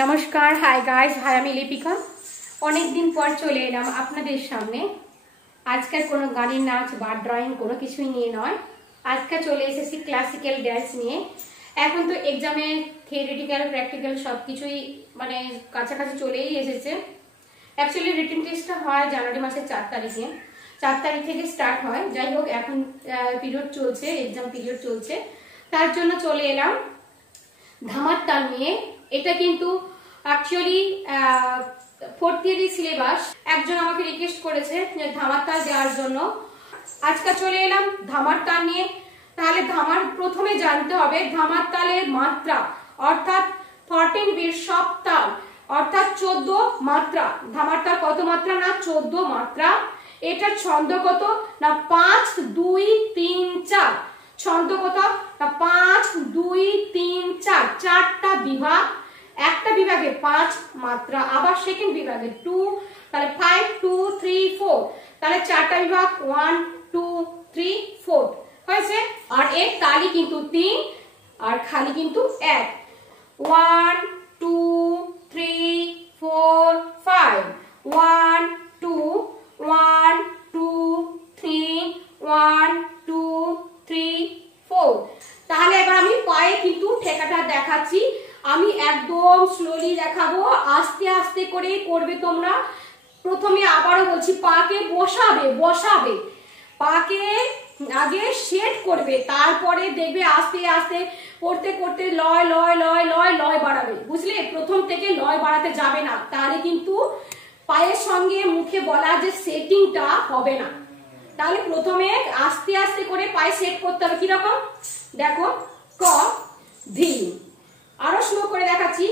नमस्कार, hi guys, हाय আমি লিপিকা। অনেক দিন পর চলে এলাম আপনাদের সামনে। আজকে কোনো গানের নাচ বা ড্রয়িং কোনো কিছুই নিয়ে নয়, আজকে চলে এসেছি ক্লাসিক্যাল ড্যান্স নিয়ে। এখন তো এক্সামে থিওরিটিক্যাল প্র্যাকটিক্যাল সবকিছুই মানে কাছাকাছি চলেই এসেছে। অ্যাকচুয়ালি রিটেন টেস্টটা হয় জানুয়ারি মাসের 4 তারিখে, 4 তারিখ থেকে স্টার্ট হয়। যাই হোক, এখন পিরিয়ড চলছে, এক্সাম পিরিয়ড চলছে, তার জন্য চলে এলাম ধামার তাল নিয়ে। এটা কিন্তু অ্যাকচুয়ালি 4th ইয়ারের সিলেবাস। একজন আমাকে রিকোয়েস্ট করেছে যে ধামার তাল দেওয়ার জন্য। আজকে চলে এলাম ধামার তাল নিয়ে। তাহলে ধামার প্রথমে জানতে হবে ধামার তালের মাত্রা, অর্থাৎ 14 বিট সব তাল, অর্থাৎ 14 মাত্রা। ধামার তাল কত মাত্রা? না 14 মাত্রা। এটার ছন্দ কত? না 5 2 3 4। ছন্দ কত? না 5 2 3 4। চারটা বিভাগ, একটা বিভাগে 5 মাত্রা, আবার সেকেন্ড বিভাগে 2, তাহলে 5 2 3 4। তাহলে চারটা বিভাগ 1 2 3 4 হয়েছে। আর এর তালি কিন্তু 3 আর খালি কিন্তু 1। 1 2 3 4 5। 1 2 1 2 3 1 2 3 4। তাহলে এবার আমি পায়ে কিন্তু ঠেকাটা দেখাচ্ছি। আমি একদম স্লোলি দেখাবো, আস্তে আস্তে করে করবে তোমরা। প্রথমে আবারও বলছি, পাকে বসাবে, পাকে আগে সেট করবে, তারপরে দেখবে আস্তে আস্তে করতে করতে লয় লয় লয় লয় লয় বাড়াবে, বুঝলে? প্রথম থেকে লয় বাড়াতে যাবে না, তাহলে কিন্তু পায়ের সঙ্গে মুখে বলা যে সেটিংটা হবে না। তাহলে প্রথমে আস্তে আস্তে করে পায়ে সেট করতে হবে। কিরকম দেখো, ক ধি, আরো স্লো করে দেখাচ্ছি,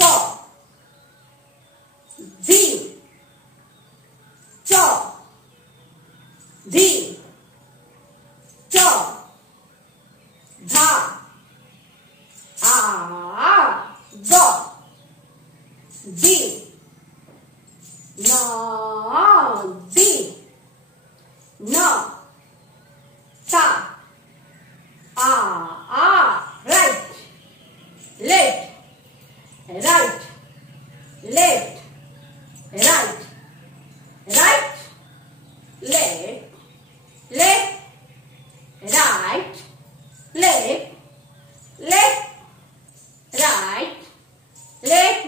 ক ধি চ ধি চ ধা আ গ দি না দি না তা আ right left right left right right left left right left left right left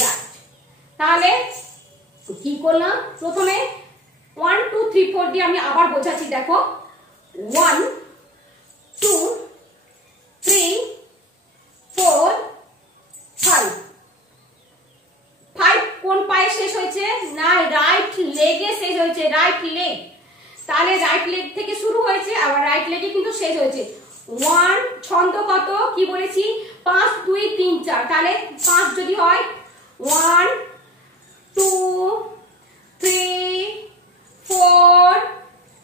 right. তাহলে কি করলাম? প্রথমে 1 2 3 4 দিয়ে আমি আবার বোঝাচ্ছি। দেখো 1 2 3 4 5। 5 কোন পায়ে শেষ হয়েছে? না রাইট লেগে শেষ হয়েছে, রাইট লেগ। তাহলে রাইট লেগ থেকে শুরু হয়েছে, আবার রাইট লেগে কিন্তু শেষ হয়েছে। 1 ছন্দ কত কি বলেছি? 5 2 3 4। তাহলে 5 যদি হয় 1 2 3 4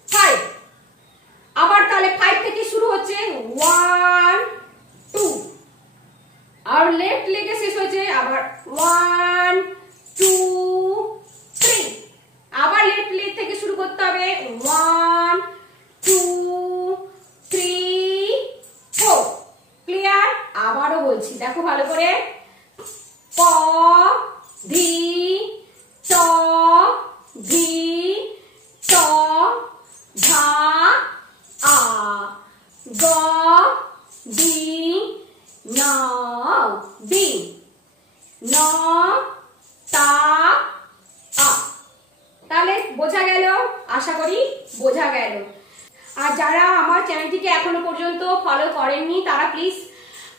5। আবার তাহলে 5 থেকে শুরু হচ্ছে 1 2, আর লেফট লেগে শেষ হয়েছে আবার 1 2 3। আবার লেফট লেগ থেকে শুরু করতে হবে 1 2 3 4। ক্লিয়ার? আবারও বলছি, দেখো ভালো করে, প ধি চ ধি চ ধা আ গ দি না দি ন তা আ। তাহলে বোঝা গেল? আশা করি বোঝা গেল। আর যারা আমার চ্যানেলটিকে এখনো পর্যন্ত ফলো করেননি তারা প্লিজ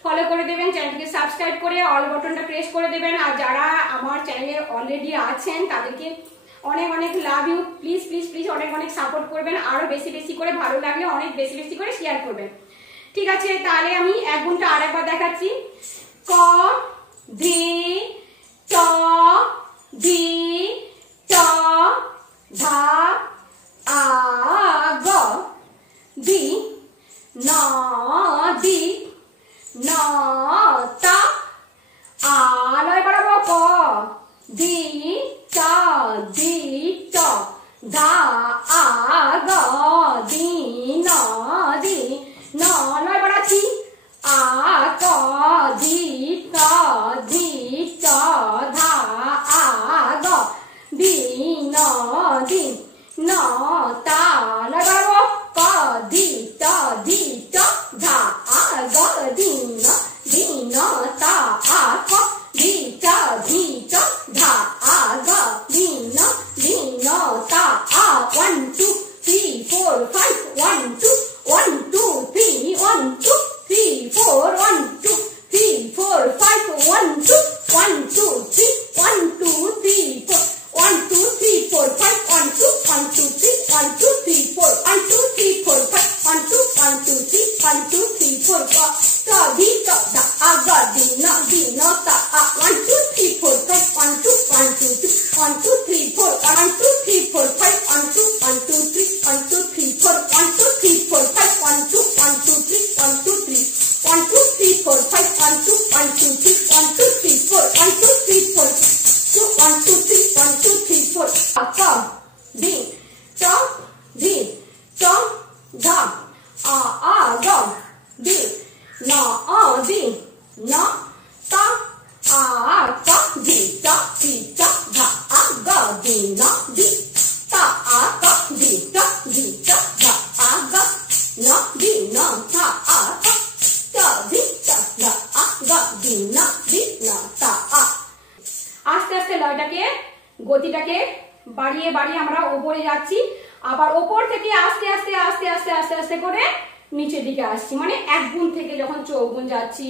ফলো করে দেবেন, চ্যানেলটিকে সাবস্ক্রাইব করে অল বাটনটা প্রেস করে দেবেন। আর যারা আমার চ্যানেলে অলরেডি আছেন তাদেরকে অনেক অনেক love you. Please please please অনেক অনেক সাপোর্ট করবেন, আরো বেশি বেশি করে, ভালো লাগলে অনেক বেশি বেশি করে শেয়ার করবেন। ঠিক আছে? তাহলে আমি এক গুণটা আরেকবার দেখাচ্ছি। ক ধি চ ধি চ ধা আ গ দি না দি না তা আ। লয় বাড়াবো, ক দি চ দি চ ধা আ গ দি না দি ন। লয় বাড়াচ্ছি, আ ক din din ta a ka di ta dha a ga din ta a 1 2 3 4 5 1 2 1 2 3 1 2 3 4 1 2 3 4 5 1 2 1 2 3 1 2 3 4 1 2 3 4 5 1 2 1 2 3 1 2 3 4 1 2 3 4 5 1 2 1 2 3 1 2 3 4 ta di ta da a ga di na ta a 1 2 3 4 5 1 2 1 2 3 1 2 3 4 1 2 3 4 5 1 2 1 2 3 1 2 3 4 1 2 3 4 5 1 2 1 2 3 1 2 3 1 2 3 4 5 1 2 1 2 3 1 2 3 4 1 2 3 4 1 2 3 1 2 3 4 ta di ta dha a ga di na ta a ka di ta dha a ga di na di ta a ka di ta dha a ga na di na ta a ka ta di ta dha a ga di na ta a। আস্তে আস্তে লয়টাকে গতিটাকে বাড়িয়ে বাড়িয়ে আমরা উপরে যাচ্ছি, আবার উপর থেকে আস্তে আস্তে আস্তে আস্তে আস্তে আস্তে করে নিচের দিকে আসছি, মানে 1 গুণ থেকে যখন 4 গুণ যাচ্ছি,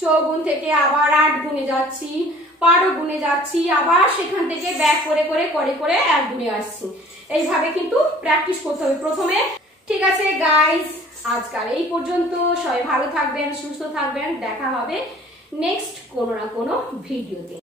4 গুণ থেকে আবার 8 গুণে যাচ্ছি, 12 গুণে যাচ্ছি, আবার সেখান থেকে ব্যাক করে করে করে করে 1 গুণে আসছি। এইভাবে কিন্তু প্র্যাকটিস করতে হবে প্রথমে। ঠিক আছে গাইস, আজকাল এই পর্যন্ত। সবাই ভালো থাকবেন, সুস্থ থাকবেন। দেখা হবে নেক্সট কোনো না কোনো ভিডিওতে।